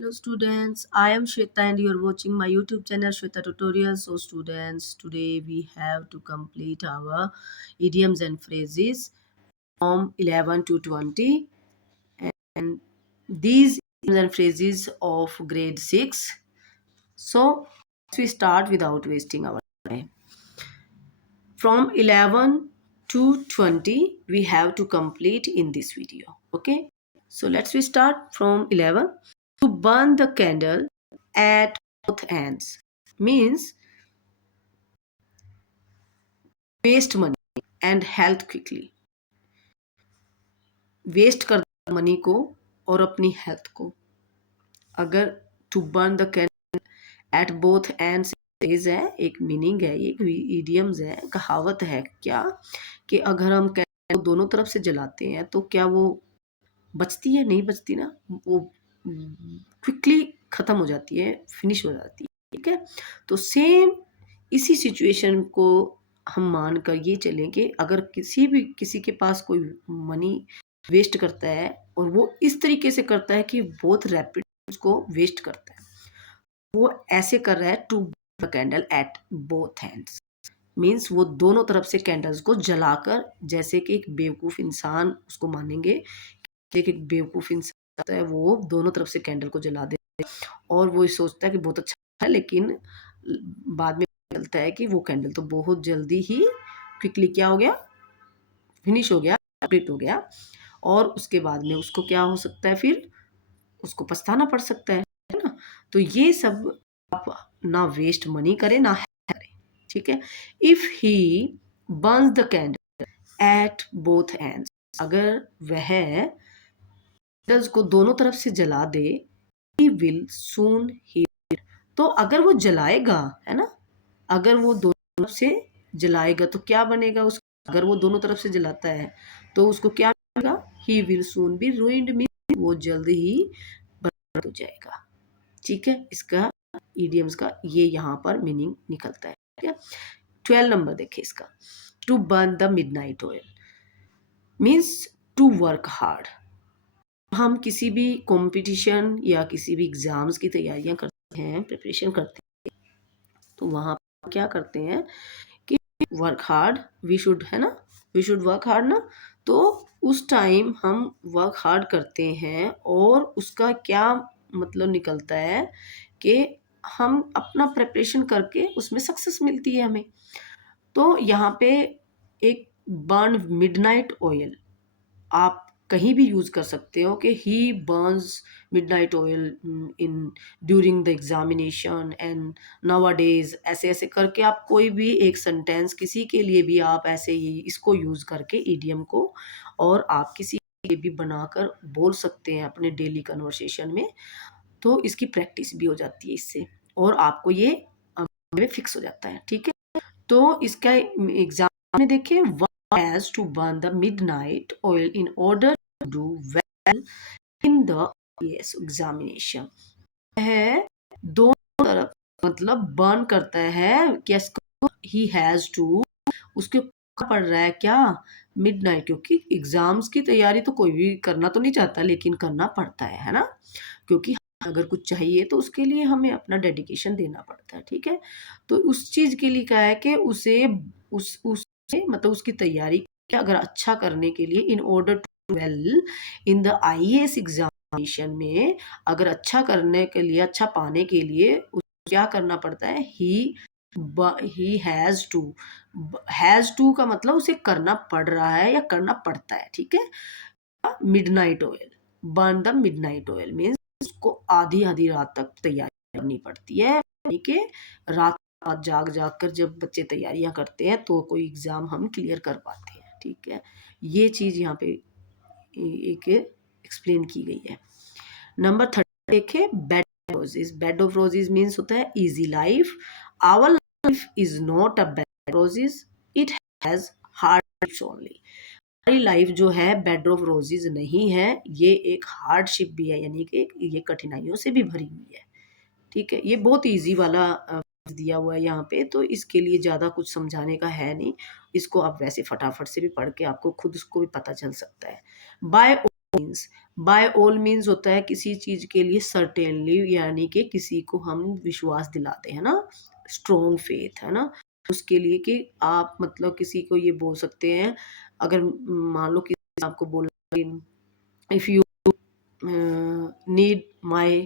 Hello students, I am Shweta and you are watching my YouTube channel Shweta Tutorials. So students, today we have to complete our idioms and phrases from 11 to 20, and these idioms and phrases of grade 6. So we start without wasting our time. From 11 to 20 we have to complete in this video. Okay, so let's we start from 11. To burn the candle at both ends means waste money and health quickly. Waste कर money को और अपनी health को. अगर to burn the candle at both ends है, एक meaning है, एक इडियम्स है, कहावत है क्या कि अगर हम कैंडल को दोनों तरफ से जलाते हैं तो क्या वो बचती है? नहीं बचती ना, वो क्विकली खत्म हो जाती है, फिनिश हो जाती है. ठीक है, तो सेम इसी सिचुएशन को हम मान कर ये चलें कि अगर किसी के पास कोई मनी वेस्ट करता है और वो इस तरीके से करता है कि बहुत रैपिड उसको वेस्ट करता है, वो ऐसे कर रहा है to the candle at both hands means वो दोनों तरफ से कैंडल्स को जलाकर, जैसे कि एक बेवकूफ़ इंसान उसको मानेंगे, एक बेवकूफ़ इंसान है वो दोनों तरफ से कैंडल को जला दे और वो सोचता है कि बहुत अच्छा है, लेकिन बाद में चलता है कि वो कैंडल तो बहुत जल्दी ही क्विकली क्या हो गया, फिनिश हो गया, कंप्लीट हो गया, और उसके बाद में उसको क्या हो सकता है, फिर उसको पछताना पड़ सकता है ना. तो ये सब आप ना वेस्ट मनी करें ना करें. ठीक है, if he Burns the candle at both ends, अगर वह कैंडल्स को दोनों तरफ से जला दे, he will soon hear. तो अगर वो जलाएगा, है ना, अगर वो दोनों तरफ से जलाएगा तो क्या बनेगा उसका? अगर वो दोनों तरफ से जलाता है तो उसको क्या बनेगा? he will soon be ruined means वो जल्द ही बर्बाद हो जाएगा. ठीक है, इसका इडियम्स का ये यहाँ पर मीनिंग निकलता है. ठीक है, 12 नंबर देखिए इसका. To burn the midnight oil means to work hard. हम किसी भी कंपटीशन या किसी भी एग्जाम्स की तैयारियां करते हैं, प्रिपरेशन करते हैं, तो वहाँ क्या करते हैं कि वर्क हार्ड वी शुड, है ना, वी शुड वर्क हार्ड ना. तो उस टाइम हम वर्क हार्ड करते हैं और उसका क्या मतलब निकलता है कि हम अपना प्रिपरेशन करके उसमें सक्सेस मिलती है हमें. तो यहाँ पे एक बर्न मिडनाइट ऑयल आप कहीं भी यूज़ कर सकते हो कि he burns midnight oil in during the examination and nowadays, ऐसे ऐसे करके आप कोई भी एक सेंटेंस किसी के लिए भी आप ऐसे ही इसको यूज़ करके ईडियम को, और आप किसी के लिए भी बनाकर बोल सकते हैं अपने डेली कन्वर्सेशन में. तो इसकी प्रैक्टिस भी हो जाती है इससे और आपको ये में फिक्स हो जाता है. ठीक है, तो इसका एग्जाम में देखिए, has to burn the midnight oil in order to do well in the IAS examination. है दोनों तरफ, मतलब बर्न करता है किसको, he has to, उसके पड़ रहा है क्या, मिडनाइट, क्योंकि एग्जाम्स की तैयारी तो कोई भी करना तो नहीं चाहता लेकिन करना पड़ता है ना, क्योंकि अगर कुछ चाहिए तो उसके लिए हमें अपना डेडिकेशन देना पड़ता है. ठीक है, तो उस चीज़ के लिए क्या है कि उसे उस मतलब उसकी तैयारी अगर अच्छा करने के लिए, in order to well in the IAS examination में, अगर अच्छा करने के लिए, अच्छा पाने के लिए क्या करना पड़ता है, ही हैज़ टू का मतलब उसे करना पड़ रहा है या करना पड़ता है. ठीक है, midnight oil, burn the midnight oil means उसको आधी आधी रात तक तैयारी करनी पड़ती है, यानी कि रात जाग जाग कर जब बच्चे तैयारियां करते हैं तो कोई एग्जाम हम क्लियर कर पाते हैं. ठीक है, ये चीज़ यहाँ पे एक एक्सप्लेन की गई है. नंबर 30 देखे, bed of roses. Bed of roses means होता है easy life. Our life is not a bed roses, it has hardships only. हमारी लाइफ जो है बेड ऑफ रोजेज नहीं है, ये एक हार्डशिप भी है, यानी कि ये कठिनाइयों से भी भरी हुई है. ठीक है, ये बहुत इजी वाला दिया हुआ है यहाँ पे, तो इसके लिए ज़्यादा कुछ समझाने का है नहीं. इसको आप वैसे फटाफट से भी पढ़ के आपको खुद उसको भी पता चल सकता है. By means, by all means होता है किसी चीज के लिए सर्टेनली, यानी कि किसी को हम विश्वास दिलाते हैं ना, स्ट्रॉन्ग फेथ है ना, उसके लिए कि आप मतलब किसी को ये बोल सकते हैं, अगर मान लो किसी ने आपको बोला if you need my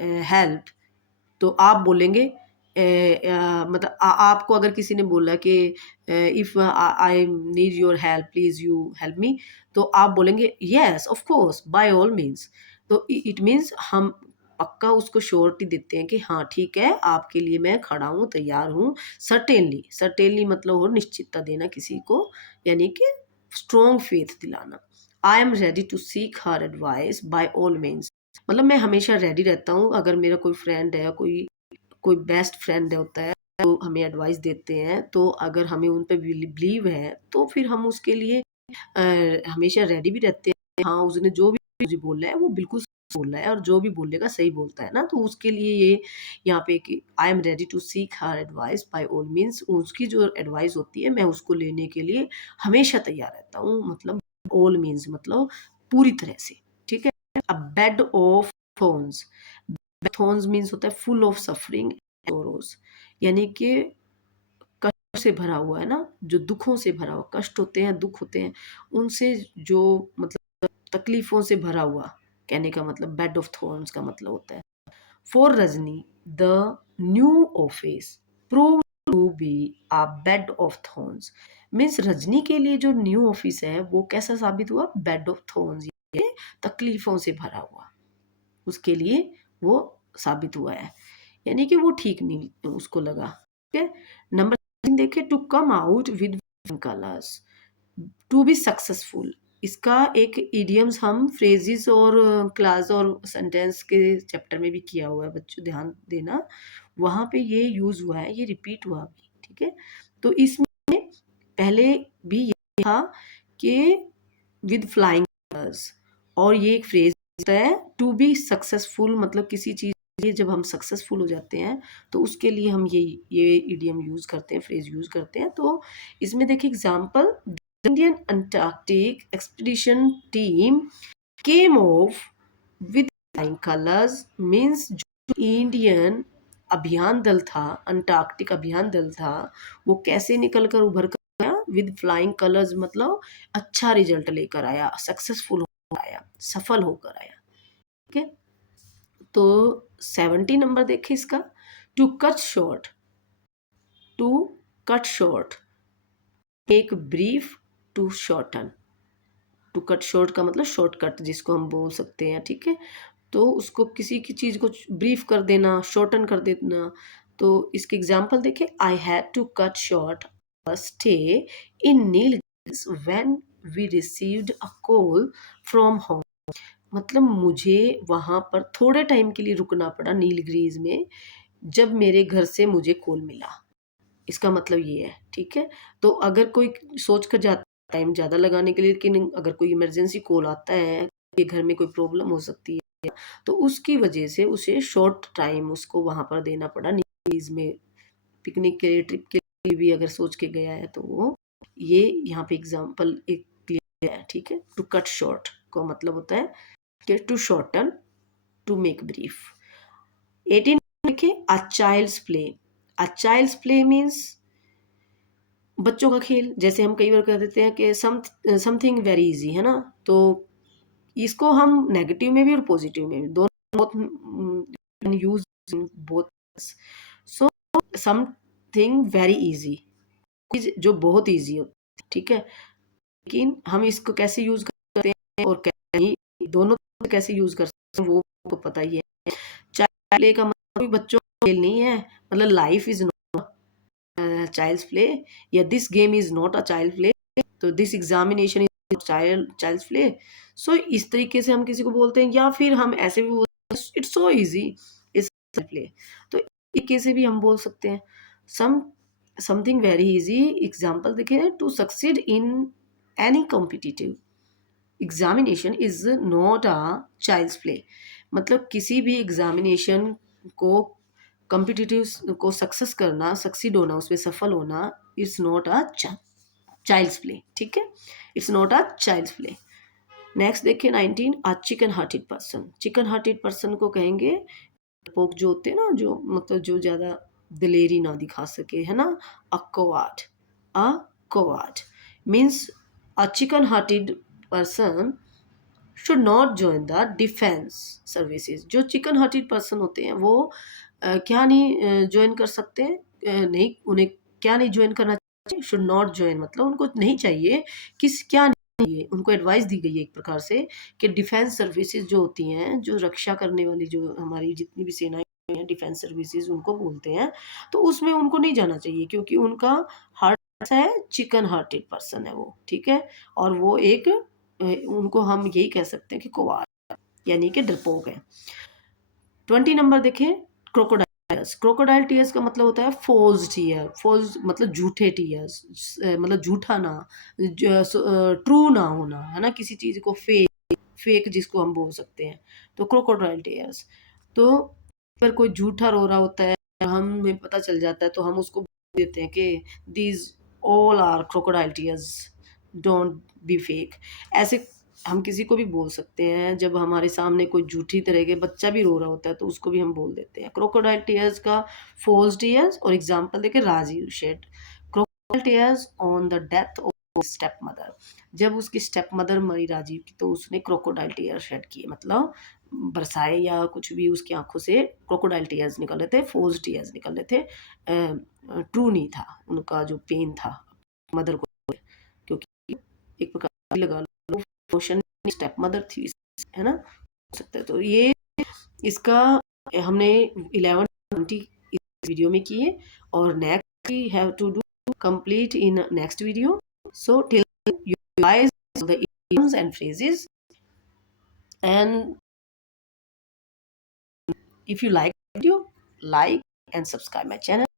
help, तो आप बोलेंगे मतलब आपको अगर किसी ने बोला कि if I need your help please you help me, तो आप बोलेंगे yes of course by all means. तो इट मीन्स हम पक्का उसको श्योरिटी देते हैं कि हाँ ठीक है, आपके लिए मैं खड़ा हूँ, तैयार हूँ। सर्टेनली, सर्टेनली मतलब हो निश्चितता देना किसी को, यानी कि स्ट्रॉन्ग फेथ दिलाना। I am ready to seek her advice by all means, मतलब मैं हमेशा रेडी रहता हूँ, अगर मेरा कोई फ्रेंड है, कोई कोई बेस्ट फ्रेंड होता है, तो हमें एडवाइस देते हैं, तो अगर हमें उन पे बिलीव है तो फिर हम उसके लिए हमेशा रेडी भी रहते हैं। हाँ, उसने जो भी मुझे बोला है वो बिल्कुल सही बोल रहा है, और जो भी बोलेगा सही बोलता है ना, तो उसके लिए ये यहाँ पे कि I am ready to seek her advice by all means, उसकी जो एडवाइस होती है मैं उसको लेने के लिए हमेशा तैयार रहता हूँ, मतलब ऑल मीन्स मतलब पूरी तरह से। ठीक है। A bed of thorns, thorns means होता है फुल ऑफ सफरिंग सोरोस, यानी कि कष्ट से भरा हुआ है ना, जो दुखों से भरा हुआ, कष्ट होते हैं, दुख होते हैं, उनसे जो मतलब तकलीफों से भरा हुआ, कहने का मतलब बेड ऑफ थॉर्न्स का मतलब होता है। For Rajni the new office prove to be a bed of thorns, means Rajni के लिए जो न्यू ऑफिस है वो कैसा साबित हुआ, बेड ऑफ थॉर्न्स, ये तकलीफों से भरा हुआ उसके लिए वो साबित हुआ है, यानी कि वो ठीक नहीं उसको लगा। ठीक है। नंबर देखे, to come out with colours, to be successful, इसका एक इडियम्स हम फ्रेजेस और क्लास और सेंटेंस के चैप्टर में भी किया हुआ है, बच्चों ध्यान देना, वहां पे ये यूज हुआ है, ये रिपीट हुआ भी। ठीक है। तो इसमें पहले भी ये था कि विद फ्लाइंग कलर्स, और ये एक फ्रेज होता है टू बी सक्सेसफुल, मतलब किसी चीज के लिए जब हम सक्सेसफुल हो जाते हैं तो उसके लिए हम ये इडियम यूज करते हैं, फ्रेज यूज करते हैं। तो इसमें देखिए example, Indian Antarctic expedition team came of with flying colours, means जो इंडियन अभियान दल था, अंटार्कटिक अभियान दल था, वो कैसे निकल कर उभर कर आया, विद फ्लाइंग कलर्स मतलब अच्छा रिजल्ट लेकर आया, सक्सेसफुल होकर आया, सफल होकर आया। ठीक है। तो 70 नंबर देखे इसका, to cut short, to cut short, एक brief, to shorten, to cut short का मतलब शॉर्टकट जिसको हम बोल सकते हैं। ठीक है। तो उसको किसी की चीज को ब्रीफ कर देना, शॉर्टन कर देना। तो इसके एग्जांपल देखें, I had to cut short a stay in Nilgiris when we received a call from home, मतलब मुझे वहां पर थोड़े टाइम के लिए रुकना पड़ा नीलगिरीज में, जब मेरे घर से मुझे कॉल मिला, इसका मतलब ये है। ठीक है। तो अगर कोई सोच कर जाता टाइम ज़्यादा लगाने के लिए, लेकिन अगर कोई इमरजेंसी कॉल आता है कि घर में कोई प्रॉब्लम हो सकती है, तो उसकी वजह से उसे शॉर्ट टाइम उसको वहाँ पर देना पड़ा नीज में, पिकनिक के लिए, ट्रिप के लिए भी अगर सोच के गया है तो वो, ये यहाँ पे एग्जाम्पल एक क्लियर है। ठीक है। टू कट शॉर्ट का मतलब होता है कि to shorten, to make brief. 18 देखिए, a child's play, a child's play means बच्चों का खेल, जैसे हम कई बार कह देते हैं कि समथिंग वेरी इजी है ना, तो इसको हम नेगेटिव में भी और पॉजिटिव में भी दोनों use both. So something very easy, जो बहुत इजी होती है। ठीक है। लेकिन हम इसको कैसे यूज करते हैं और नहीं, दोनों कैसे यूज कर सकते हैं वो आपको पता ही है। चाइल्ड प्ले का मतलब बच्चों का खेल नहीं है, मतलब लाइफ इज चाइल्ड्स प्ले, या this game is not a child play, तो this examination is child's play. So इस तरीके से हम किसी को बोलते हैं, या फिर हम ऐसे भी बोलते हैं it's so easy, it's play, तो इस तरीके से भी हम बोल सकते हैं। Some something very easy, example देखें, to succeed in any competitive examination is not a child's play, मतलब किसी भी एग्जामिनेशन को, कॉम्पिटिटिव को सक्सेस करना, सक्सीड होना, उसमें सफल होना, it's not a child's play. ठीक है। It's not a child's play. Next देखिए 19, a chicken hearted person. Chicken hearted person को कहेंगे पोक जो होते हैं ना, जो मतलब जो ज़्यादा दिलेरी ना दिखा सके, है ना? A coward, a coward means a chicken hearted person should not join the defence services. जो चिकन हार्टेड पर्सन होते हैं वो क्या नहीं जॉइन कर सकते हैं? नहीं, उन्हें क्या नहीं जॉइन करना चाहिए? शुड नॉट जॉइन मतलब उनको नहीं चाहिए, किस क्या नहीं चाहिए? उनको एडवाइस दी गई है एक प्रकार से कि डिफेंस सर्विसेज जो होती हैं, जो रक्षा करने वाली जो हमारी जितनी भी सेनाएँ हैं, डिफेंस सर्विसेज उनको बोलते हैं, तो उसमें उनको नहीं जाना चाहिए क्योंकि उनका हार्ट है, चिकन हार्टेड पर्सन है वो, ठीक है? और वो एक उनको हम यही कह सकते हैं कि कोवार्ड यानी कि डरपोक है। 20 नंबर देखें, क्रोकोडाइल टीयर्स। क्रोकोडाइल टीयर्स का मतलब होता है फोर्स्ड टीयर। फोर्स्ड मतलब झूठे टीयर्स, मतलब झूठा ना, ट्रू ना होना, है ना? किसी चीज़ को फेक जिसको हम बोल सकते हैं, तो क्रोकोडाइल टीयर्स। तो अगर कोई झूठा रो रहा होता है, हमें पता चल जाता है तो हम उसको बोल देते हैं कि these all are crocodile tears, don't be fake. ऐसे हम किसी को भी बोल सकते हैं, जब हमारे सामने कोई झूठी तरह के बच्चा भी रो रहा होता है तो उसको भी हम बोल देते हैं। क्रोकोडाइल टीयर्स का फोर्स्ड टीयर्स और एग्जांपल देखें, Rajeev shed crocodile tears on the death of step mother. जब उसकी स्टेप मदर मरी राजीव की तो उसने क्रोकोडाइल टीयर शेड किए, मतलब बरसाए या कुछ भी, उसकी आंखों से क्रोकोडाइल टीयर्स निकल रहे थे, फोर्स्ड टीयर्स निकल रहे थे। ट्रू नहीं था उनका जो पेन था मदर को, क्योंकि एक प्रकार की लगा लो इमोशन स्टेप मदर थी, है ना? हो सकता है। तो ये इसका हमने 11 20 इस वीडियो में किए और next we have to do complete in next video. So till you guys the idioms and phrases, and if you like the video, like and subscribe my channel.